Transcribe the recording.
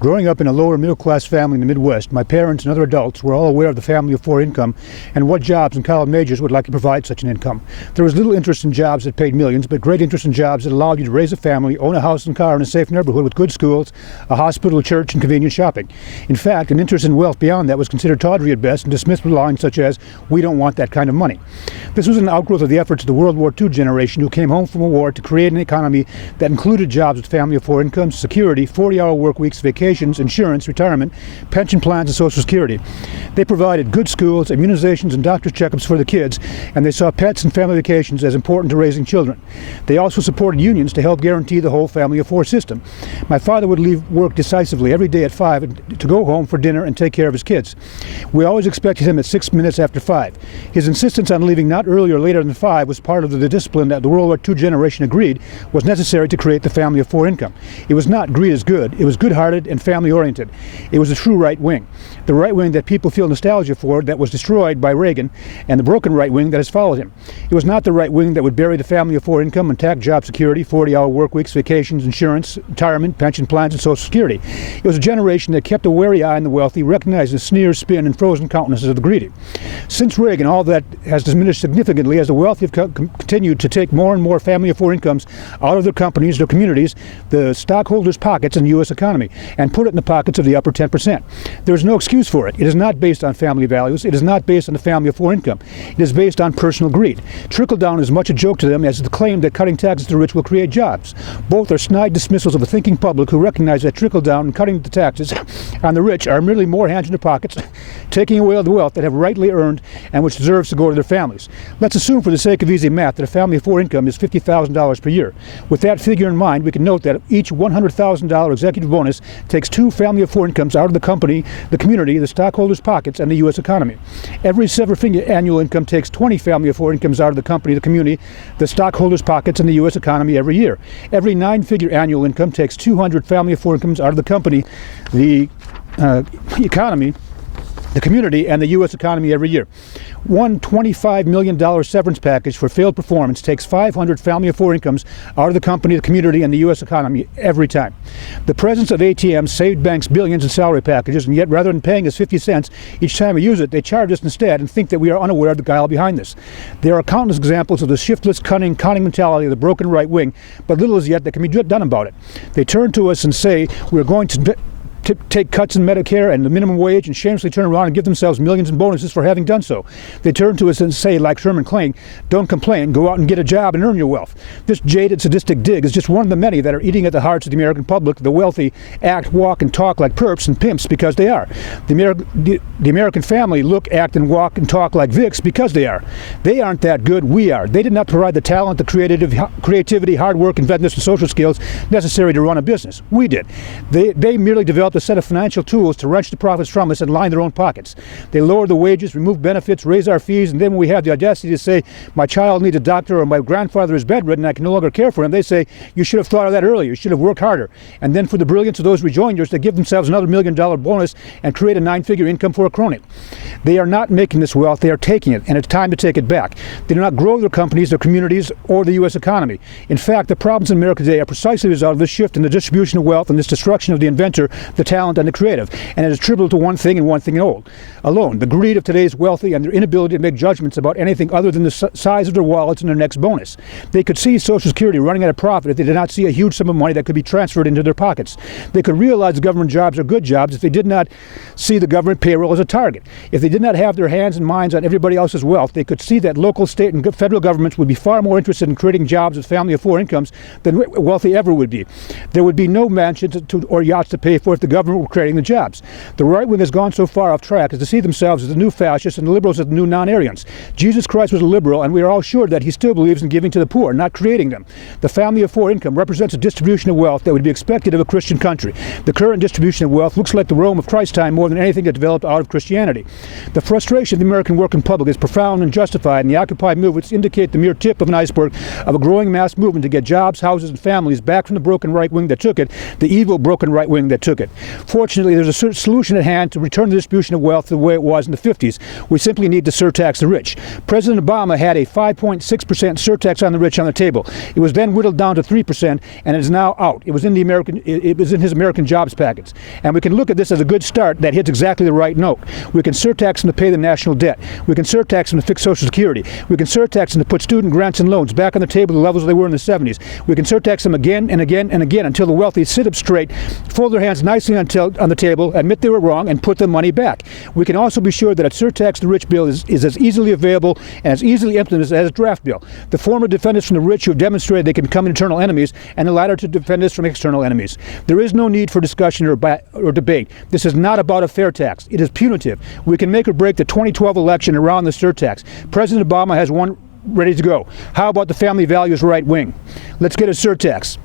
Growing up in a lower middle-class family in the Midwest, my parents and other adults were all aware of the family of four income and what jobs and college majors would like to provide such an income. There was little interest in jobs that paid millions, but great interest in jobs that allowed you to raise a family, own a house and car in a safe neighborhood with good schools, a hospital, a church, and convenient shopping. In fact, an interest in wealth beyond that was considered tawdry at best and dismissed with lines such as, "We don't want that kind of money." This was an outgrowth of the efforts of the World War II generation who came home from a war to create an economy that included jobs with family of four incomes, security, 40-hour work weeks, vacations, insurance, retirement, pension plans, and Social Security. They provided good schools, immunizations, and doctor's checkups for the kids, and they saw pets and family vacations as important to raising children. They also supported unions to help guarantee the whole family of four system. My father would leave work decisively every day at 5 to go home for dinner and take care of his kids. We always expected him at 6 minutes after 5. His insistence on leaving not earlier or later than 5 was part of the discipline that the World War II generation agreed was necessary to create the family of four income. It was not greed is good, it was good-hearted and family-oriented. It was a true right wing. The right wing that people feel nostalgia for that was destroyed by Reagan, and the broken right wing that has followed him. It was not the right wing that would bury the family of four income and tack job security, 40-hour work weeks, vacations, insurance, retirement, pension plans, and Social Security. It was a generation that kept a wary eye on the wealthy, recognized the sneer, spin, and frozen countenances of the greedy. Since Reagan, all that has diminished significantly as the wealthy have continued to take more and more family of four incomes out of their companies, their communities, the stockholders' pockets, and the U.S. economy, and put it in the pockets of the upper 10%. There is no excuse for it. It is not based on family values. It is not based on the family of four income. It is based on personal greed. Trickle-down is much a joke to them as the claim that cutting taxes to the rich will create jobs. Both are snide dismissals of a thinking public who recognize that trickle-down and cutting the taxes on the rich are merely more hands in their pockets, taking away the wealth that have rightly earned and which deserves to go to their families. Let's assume for the sake of easy math that a family of four income is $50,000 per year. With that figure in mind, we can note that each $100,000 executive bonus takes two family of four incomes out of the company, the community, the stockholders' pockets, and the U.S. economy. Every seven-figure annual income takes 20 family of four incomes out of the company, the community, the stockholders' pockets, and the U.S. economy every year. Every nine-figure annual income takes 200 family of four incomes out of the company, the economy, the community, and the U.S. economy every year. One $25 million severance package for failed performance takes 500 family of four incomes out of the company, the community, and the U.S. economy every time. The presence of ATMs saved banks billions in salary packages, and yet rather than paying us 50 cents each time we use it, they charge us instead and think that we are unaware of the guile behind this. There are countless examples of the shiftless, cunning, conning mentality of the broken right wing, but little as yet that can be done about it. They turn to us and say, we're going to take cuts in Medicare and the minimum wage and shamelessly turn around and give themselves millions in bonuses for having done so. They turn to us and say, like Sherman Klain, don't complain, go out and get a job and earn your wealth. This jaded, sadistic dig is just one of the many that are eating at the hearts of the American public. The wealthy act, walk, and talk like perps and pimps because they are. The American family look, act, and walk and talk like Vicks because they are. They aren't that good, we are. They did not provide the talent, the creativity, hard work, inventiveness, and social skills necessary to run a business. We did. They merely developed a set of financial tools to wrench the profits from us and line their own pockets. They lower the wages, remove benefits, raise our fees, and then when we have the audacity to say, my child needs a doctor or my grandfather is bedridden, I can no longer care for him, they say, you should have thought of that earlier, you should have worked harder. And then for the brilliance of those rejoinders, they give themselves another $1 million bonus and create a nine-figure income for a crony. They are not making this wealth, they are taking it, and it's time to take it back. They do not grow their companies, their communities, or the U.S. economy. In fact, the problems in America today are precisely a result of this shift in the distribution of wealth and this destruction of the inventor, the talent, and the creative, and it is attributable to one thing and one thing alone, the greed of today's wealthy and their inability to make judgments about anything other than the size of their wallets and their next bonus. They could see Social Security running at a profit if they did not see a huge sum of money that could be transferred into their pockets. They could realize the government jobs are good jobs if they did not see the government payroll as a target. If they did not have their hands and minds on everybody else's wealth, they could see that local, state, and federal governments would be far more interested in creating jobs with family of four incomes than wealthy ever would be. There would be no mansions or yachts to pay for if the government were creating the jobs. The right wing has gone so far off track as to see themselves as the new fascists and the liberals as the new non-Aryans. Jesus Christ was a liberal, and we are all sure that he still believes in giving to the poor, not creating them. The family of four income represents a distribution of wealth that would be expected of a Christian country. The current distribution of wealth looks like the Rome of Christ's time more than anything that developed out of Christianity. The frustration of the American working public is profound and justified, and the Occupy movements indicate the mere tip of an iceberg of a growing mass movement to get jobs, houses, and families back from the broken right wing that took it, the evil broken right wing that took it. Fortunately, there's a solution at hand to return the distribution of wealth to the way it was in the 50s. We simply need to surtax the rich. President Obama had a 5.6% surtax on the rich on the table. It was then whittled down to 3% and is now out. It was in his American jobs package. And we can look at this as a good start that hits exactly the right note. We can surtax them to pay the national debt. We can surtax them to fix Social Security. We can surtax them to put student grants and loans back on the table to the levels they were in the 70s. We can surtax them again and again and again until the wealthy sit up straight, fold their hands nicely on the table, admit they were wrong, and put the money back. We can also be sure that a surtax the rich bill is as easily available and as easily implemented as a draft bill. The former defend us from the rich who have demonstrated they can become internal enemies, and the latter to defend us from external enemies. There is no need for discussion or debate. This is not about a fair tax. It is punitive. We can make or break the 2012 election around the surtax. President Obama has one ready to go. How about the family values right wing? Let's get a surtax.